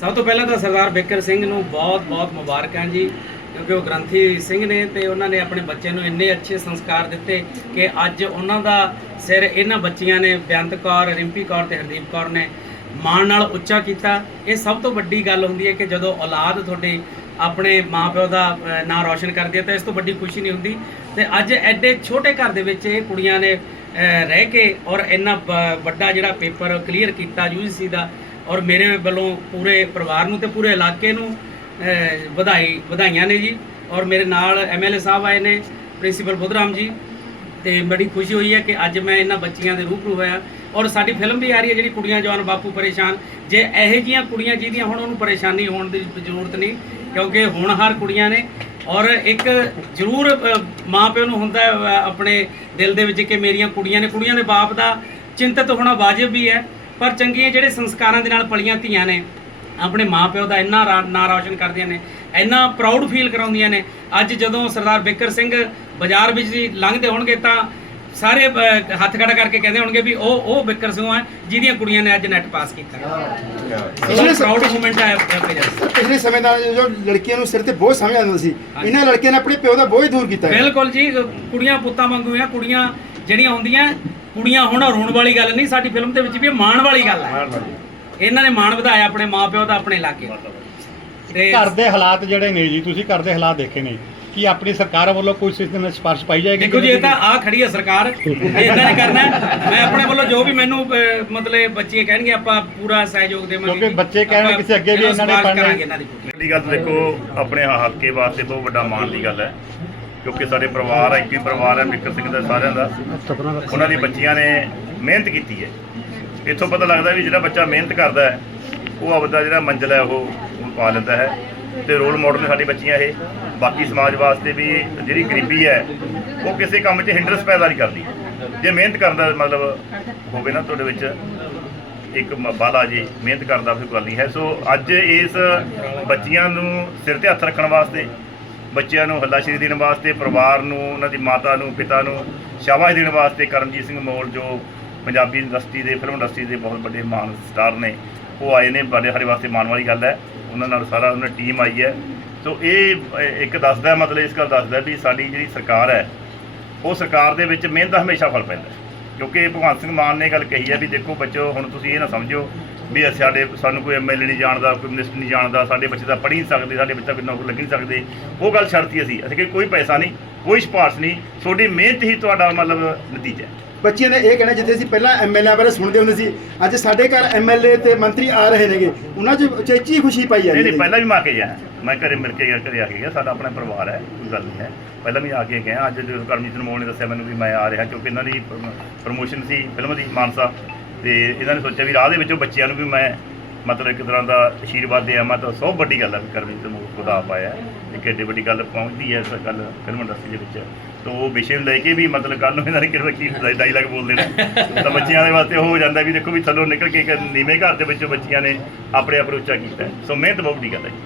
ਸਭ ਤੋਂ ਪਹਿਲਾਂ ਤਾਂ ਸਰਦਾਰ ਬੇਕਰ ਸਿੰਘ ਨੂੰ ਬਹੁਤ-ਬਹੁਤ ਮੁਬਾਰਕਾਂ ਜੀ ਕਿਉਂਕਿ ਉਹ ਗ੍ਰੰਥੀ ਸਿੰਘ ਨੇ ਤੇ ਉਹਨਾਂ ਨੇ ਆਪਣੇ ਬੱਚੇ ਨੂੰ ਇੰਨੇ ਅੱਛੇ ਸੰਸਕਾਰ ਦਿੱਤੇ ਕਿ ਅੱਜ ਉਹਨਾਂ ਦਾ ਸਿਰ ਇਹਨਾਂ ਬੱਚੀਆਂ ਨੇ ਬਿਆੰਤ ਕੌਰ ਰਿੰਪੀ ਕੌਰ ਤੇ ਹਰਦੀਪ ਕੌਰ ਨੇ ਮਾਣ ਨਾਲ ਉੱਚਾ ਕੀਤਾ ਇਹ ਸਭ ਤੋਂ ਵੱਡੀ ਗੱਲ ਹੁੰਦੀ ਹੈ ਕਿ ਜਦੋਂ ਔਲਾਦ ਤੁਹਾਡੀ ਆਪਣੇ ਮਾਪਿਓ ਦਾ ਨਾਂ ਰੌਸ਼ਨ ਕਰਦੀ ਹੈ ਤਾਂ ਇਸ ਤੋਂ ਵੱਡੀ ਖੁਸ਼ੀ ਨਹੀਂ ਹੁੰਦੀ ਤੇ ਅੱਜ ਐਡੇ ਛੋਟੇ ਘਰ ਦੇ ਵਿੱਚ ਇਹ ਕੁੜੀਆਂ ਨੇ ਰਹਿ ਕੇ ਔਰ ਇੰਨਾ ਵੱਡਾ ਜਿਹੜਾ ਪੇਪਰ ਕਲੀਅਰ ਕੀਤਾ ਯੂਜੀਸੀ ਦਾ ਔਰ ਮੇਰੇ ਵੱਲੋਂ ਪੂਰੇ ਪਰਿਵਾਰ ਨੂੰ ਤੇ ਪੂਰੇ ਇਲਾਕੇ ਨੂੰ ਵਧਾਈ ਵਧਾਈਆਂ ਨੇ ਜੀ ਔਰ ਮੇਰੇ ਨਾਲ ਐਮਐਲਏ ਸਾਹਿਬ ਆਏ ਨੇ ਪ੍ਰਿੰਸੀਪਲ ਬੁੱਧਰਾਮ ਜੀ ਤੇ ਬੜੀ ਖੁਸ਼ੀ ਹੋਈ ਹੈ ਕਿ ਅੱਜ ਮੈਂ ਇਹਨਾਂ ਬੱਚੀਆਂ ਦੇ ਰੂਬਰੂ ਹੋਇਆ ਔਰ ਸਾਡੀ ਫਿਲਮ ਵੀ ਆ ਰਹੀ ਹੈ ਜਿਹੜੀ ਕੁੜੀਆਂ ਜਵਾਨ ਬਾਪੂ ਪਰੇਸ਼ਾਨ ਜੇ ਇਹੋ ਜੀਆਂ ਕੁੜੀਆਂ ਜਿਹਦੀਆਂ ਹੁਣ ਉਹਨੂੰ ਪਰੇਸ਼ਾਨੀ ਹੋਣ ਦੀ ਜ਼ਰੂਰਤ ਨਹੀਂ ਕਿਉਂਕਿ ਹੁਣ ਹਰ ਕੁੜੀਆਂ ਨੇ ਔਰ ਇੱਕ ਜ਼ਰੂਰ ਮਾਂ ਪਿਓ ਨੂੰ ਹੁੰਦਾ ਆਪਣੇ ਦਿਲ ਦੇ ਵਿੱਚ ਕਿ ਮੇਰੀਆਂ ਕੁੜੀਆਂ ਨੇ ਕੁੜੀਆਂ ਦੇ ਬਾਪ ਦਾ ਚਿੰਤਤ ਹੋਣਾ ਵਾਜਬ ਵੀ ਹੈ ਪਰ ਚੰਗੀਆਂ ਜਿਹੜੇ ਸੰਸਕਾਰਾਂ ਦੇ ਨਾਲ ਪਲੀਆਂ ਧੀਆਂ ਨੇ ਆਪਣੇ ਮਾਪਿਓ ਦਾ ਇੰਨਾ ਨਾਂ ਰੌਸ਼ਨ ਕਰਦੀਆਂ ਨੇ ਇੰਨਾ ਪ੍ਰਾਊਡ ਫੀਲ ਕਰਾਉਂਦੀਆਂ ਨੇ ਅੱਜ ਜਦੋਂ ਸਰਦਾਰ ਬਿੱਕਰ ਸਿੰਘ ਬਾਜ਼ਾਰ ਵਿੱਚ ਲੰਘਦੇ ਹੋਣਗੇ ਤਾਂ ਸਾਰੇ ਹੱਥ ਖੜਾ ਕਰਕੇ ਕਹਿੰਦੇ ਹੋਣਗੇ ਵੀ ਉਹ ਉਹ ਬਿੱਕਰ ਸਿੰਘ ਆ ਜਿਹਦੀਆਂ ਕੁੜੀਆਂ ਨੇ ਅੱਜ ਨੈਟ ਪਾਸ ਕੀਤਾ ਪਿਛਲੇ ਪ੍ਰਾਊਡ ਮੂਮੈਂਟ ਆ ਪਿਛਲੇ ਸਮੇਂ ਦਾ ਜੋ ਲੜਕੀਆਂ ਨੂੰ ਸਿਰ ਤੇ ਬਹੁਤ ਸਮਝ ਆਉਂਦਾ ਸੀ ਇਹਨਾਂ ਲੜਕੀਆਂ ਨੇ ਆਪਣੇ ਪਿਓ ਦਾ ਬੋਝ ਦੂਰ ਕੀਤਾ ਬਿਲਕੁਲ ਜੀ ਕੁੜੀਆਂ ਪੁੱਤਾਂ ਵਾਂਗੂ ਆ ਕੁੜੀਆਂ ਜਿਹੜੀਆਂ ਹੁੰਦੀਆਂ ਕੁੜੀਆਂ ਹੁਣ ਰੋਣ ਵਾਲੀ ਗੱਲ ਨਹੀਂ ਸਾਡੀ ਫਿਲਮ ਦੇ ਵਿੱਚ ਵੀ ਮਾਣ ਵਾਲੀ ਗੱਲ ਹੈ ਇਹਨਾਂ ਨੇ ਮਾਣ ਵਧਾਇਆ ਆਪਣੇ ਮਾਪਿਓ ਦਾ ਆਪਣੇ ਇਲਾਕੇ ਤੇ ਘਰ ਦੇ ਹਾਲਾਤ ਜਿਹੜੇ ਨੇ ਜੀ ਤੁਸੀਂ ਘਰ ਦੇ ਹਾਲਾਤ ਦੇਖੇ ਨੇ ਕਿ ਆਪਣੀ ਸਰਕਾਰ ਵੱਲੋਂ ਕੋਈ ਇਸ ਦਿਨ ਸਪਰਸ਼ ਪਾਈ ਜਾਏਗੀ ਦੇਖੋ ਜੀ ਇਹ ਤਾਂ ਆ ਖੜੀ ਹੈ ਸਰਕਾਰ ਇਹ ਇਹਨਾਂ ਕਰਨਾ ਮੈਂ ਆਪਣੇ ਵੱਲੋਂ ਜੋ ਵੀ ਮੈਨੂੰ ਮਤਲਬ ਬੱਚੇ ਕਹਿਣਗੇ ਆਪਾਂ ਪੂਰਾ ਸਹਿਯੋਗ ਦੇਵਾਂਗੇ ਕਿਉਂਕਿ ਬੱਚੇ ਕਹਿਣ ਕਿਸੇ ਅੱਗੇ ਵੀ ਇਹਨਾਂ ਨੇ ਪੜਨਾ ਹੈ। ਦੀ। ਗੱਲ ਦੇਖੋ ਆਪਣੇ ਹੱਕੇ ਵਾਸਤੇ ਬਹੁਤ ਵੱਡਾ ਮਾਣ ਦੀ ਗੱਲ ਹੈ ਕਿਉਂਕਿ ਸਾਡੇ ਪਰਿਵਾਰ ਹੈ ਇੱਕੀ ਪਰਿਵਾਰ ਹੈ ਮਿੱਕਰ ਸਿੰਘ ਦਾ ਸਾਰਿਆਂ ਦਾ ਉਹਨਾਂ ਦੀ ਬੱਚੀਆਂ ਨੇ ਮਿਹਨਤ ਕੀਤੀ ਹੈ ਇੱਥੋਂ ਪਤਾ ਲੱਗਦਾ ਵੀ ਜਿਹੜਾ ਬੱਚਾ ਮਿਹਨਤ ਕਰਦਾ ਹੈ ਉਹ ਆਪਦਾ ਜਿਹੜਾ ਮੰਜ਼ਲ ਹੈ ਉਹ ਪਾ ਲੈਂਦਾ ਹੈ ਤੇ ਰੋਲ ਮਾਡਲ ਨੇ ਸਾਡੀ ਬੱਚੀਆਂ ਇਹ ਬਾਕੀ ਸਮਾਜ ਵਾਸਤੇ ਵੀ ਜਿਹੜੀ ਗਰੀਬੀ ਹੈ ਉਹ ਕਿਸੇ ਕੰਮ 'ਚ ਹਿੰਡਰਸ ਪੈਦਾ ਨਹੀਂ ਕਰਦੀ ਜੇ ਮਿਹਨਤ ਕਰਦਾ ਮਤਲਬ ਹੋਵੇ ਨਾ ਤੁਹਾਡੇ ਵਿੱਚ ਇੱਕ ਬਾਲਾ ਜੀ ਮਿਹਨਤ ਕਰਦਾ ਫਿਰ ਗੱਲ ਨਹੀਂ ਹੈ ਸੋ ਅੱਜ ਇਸ ਬੱਚੀਆਂ ਨੂੰ ਸਿਰ ਤੇ ਹੱਥ ਰੱਖਣ ਵਾਸਤੇ ਬੱਚਿਆਂ ਨੂੰ ਹੱਲਾਸ਼ੇਰੀ ਦੇਣ ਵਾਸਤੇ ਪਰਿਵਾਰ ਨੂੰ ਉਹਨਾਂ ਦੀ ਮਾਤਾ ਨੂੰ ਪਿਤਾ ਨੂੰ ਸ਼ਾਬਾਸ਼ ਦੇਣ ਵਾਸਤੇ ਕਰਮਜੀਤ ਸਿੰਘ ਮੋਲ ਜੋ ਪੰਜਾਬੀ ਇੰਡਸਟਰੀ ਦੇ ਫਿਲਮ ਇੰਡਸਟਰੀ ਦੇ ਬਹੁਤ ਵੱਡੇ ਮਾਨ ਸਟਾਰ ਨੇ ਉਹ ਆਏ ਨੇ ਬੜੇ ਹਰੇ ਵਾਸਤੇ ਮਾਨ ਵਾਲੀ ਗੱਲ ਹੈ ਉਹਨਾਂ ਨਾਲ ਸਾਰਾ ਉਹਨਾਂ ਟੀਮ ਆਈ ਹੈ ਸੋ ਇਹ ਇੱਕ ਦੱਸਦਾ ਮਤਲਬ ਇਸ ਗੱਲ ਦੱਸਦਾ ਵੀ ਸਾਡੀ ਜਿਹੜੀ ਸਰਕਾਰ ਹੈ ਉਹ ਸਰਕਾਰ ਦੇ ਵਿੱਚ ਮਿਹਨਤ ਹਮੇਸ਼ਾ ਫਲ ਪੈਂਦਾ ਕਿਉਂਕਿ ਭਗਵੰਤ ਸਿੰਘ ਮਾਨ ਨੇ ਗੱਲ ਕਹੀ ਹੈ ਵੀ ਦੇਖੋ ਬੱਚੋ ਹੁਣ ਤੁਸੀਂ ਇਹ ਨਾ ਸਮਝੋ ਵੀ ਸਾਡੇ ਸਾਨੂੰ ਕੋਈ ਐਮਐਲਏ ਨਹੀਂ ਜਾਣਦਾ ਕੋਈ ਮਿਨਿਸਟਰ ਨਹੀਂ ਜਾਣਦਾ ਸਾਡੇ ਬੱਚੇ ਤਾਂ ਪੜ੍ਹੀ ਹੀ ਨਹੀਂ ਸਕਦੇ ਸਾਡੇ ਬੱਚੇ ਤਾਂ ਕੋਈ ਨੌਕਰੀ ਲੱਗ ਨਹੀਂ ਸਕਦੇ ਉਹ ਗੱਲ ਛੱਡਤੀ ਅਸੀਂ ਅਸੀਂ ਕਿ ਕੋਈ ਪੈਸਾ ਨਹੀਂ ਕੋਈ ਸਪਾਰਸ਼ ਨਹੀਂ ਤੁਹਾਡੀ ਮਿਹਨਤ ਹੀ ਤੁਹਾਡਾ ਮਤਲਬ ਨਤੀਜਾ ਹੈ ਬੱਚਿਆਂ ਨੇ ਇਹ ਕਹਿਣਾ ਜਿੱਥੇ ਅਸੀਂ ਪਹਿਲਾਂ ਐਮਐਲਏ ਬਾਰੇ ਸੁਣਦੇ ਹੁੰਦੇ ਸੀ ਅੱਜ ਸਾਡੇ ਘਰ ਐਮਐਲਏ ਤੇ ਮੰਤਰੀ ਆ ਰਹੇ ਨੇਗੇ ਉਹਨਾਂ 'ਚ ਚੇਚੀ ਖੁਸ਼ੀ ਪਾਈ ਜਾਂਦੀ ਨਹੀਂ ਪਹਿਲਾਂ ਵੀ ਮਾ ਕੇ ਮੈਂ ਘਰੇ ਮਿਲ ਕੇ ਗਿਆ ਘਰੇ ਆ ਕੇ ਗਿਆ ਸਾਡਾ ਆਪਣਾ ਪਰਿਵਾਰ ਹੈ ਕੋਈ ਗੱਲ ਨਹੀਂ ਹੈ ਪਹਿਲਾਂ ਵੀ ਆ ਕੇ ਗਿਆ ਅੱਜ ਜਦੋਂ ਕਰਮਜੀਤ ਨੂੰ ਮੋਹਣ ਨੇ ਦੱਸਿਆ ਮੈਨੂੰ ਵੀ ਮੈਂ ਆ ਰਿਹਾ ਕਿਉਂਕਿ ਇਹਨਾਂ ਦੀ ਪ੍ਰਮੋਸ਼ਨ ਸੀ ਫਿਲਮ ਦੀ ਮਾਨਸਾ ਤੇ ਇਹਨਾਂ ਨੇ ਸੋਚਿਆ ਵੀ ਰਾਹ ਦੇ ਵਿੱਚੋਂ ਬੱਚਿਆਂ ਨੂੰ ਵੀ ਮੈਂ ਮਤਲਬ ਇੱਕ ਤਰ੍ਹਾਂ ਦਾ ਅਸ਼ੀਰਵਾਦ ਦੇ ਮੈਂ ਤਾਂ ਸਭ ਵੱਡੀ ਗੱਲ ਹੈ ਕਰਮਿੰਦਰ ਨੂੰ ਖੁਦਾ ਪਾਇਆ ਇੱਕ ਐਡੀ ਵੱਡੀ ਗੱਲ ਪਹੁੰਚਦੀ ਹੈ ਇਸ ਗੱਲ ਫਿਲਮ ਇੰਡਸਟਰੀ ਦੇ ਵਿੱਚ ਤੋ ਉਹ ਵਿਸ਼ੇ ਲੈ ਕੇ ਵੀ ਮਤਲਬ ਕੱਲ ਨੂੰ ਇਹਨਾਂ ਨੇ ਕਿਹੜਾ ਕੀ ਡਾਇਲੌਗ ਬੋਲ ਦੇਣਾ ਤਾਂ ਬੱਚਿਆਂ ਦੇ ਵਾਸਤੇ ਹੋ ਜਾਂਦਾ ਵੀ ਦੇਖੋ ਵੀ ਥੱਲੋਂ ਨਿਕਲ ਕੇ ਇੱਕ ਨੀਵੇਂ ਘਰ ਦੇ ਵਿੱਚੋਂ ਬੱਚਿਆਂ ਨੇ ਆਪਣੇ ਆਪ ਰੋਚਾ ਕੀਤਾ ਸੋ ਮਿਹਨਤ ਬਹੁਤ ਵੱਡੀ ਗੱਲ ਹੈ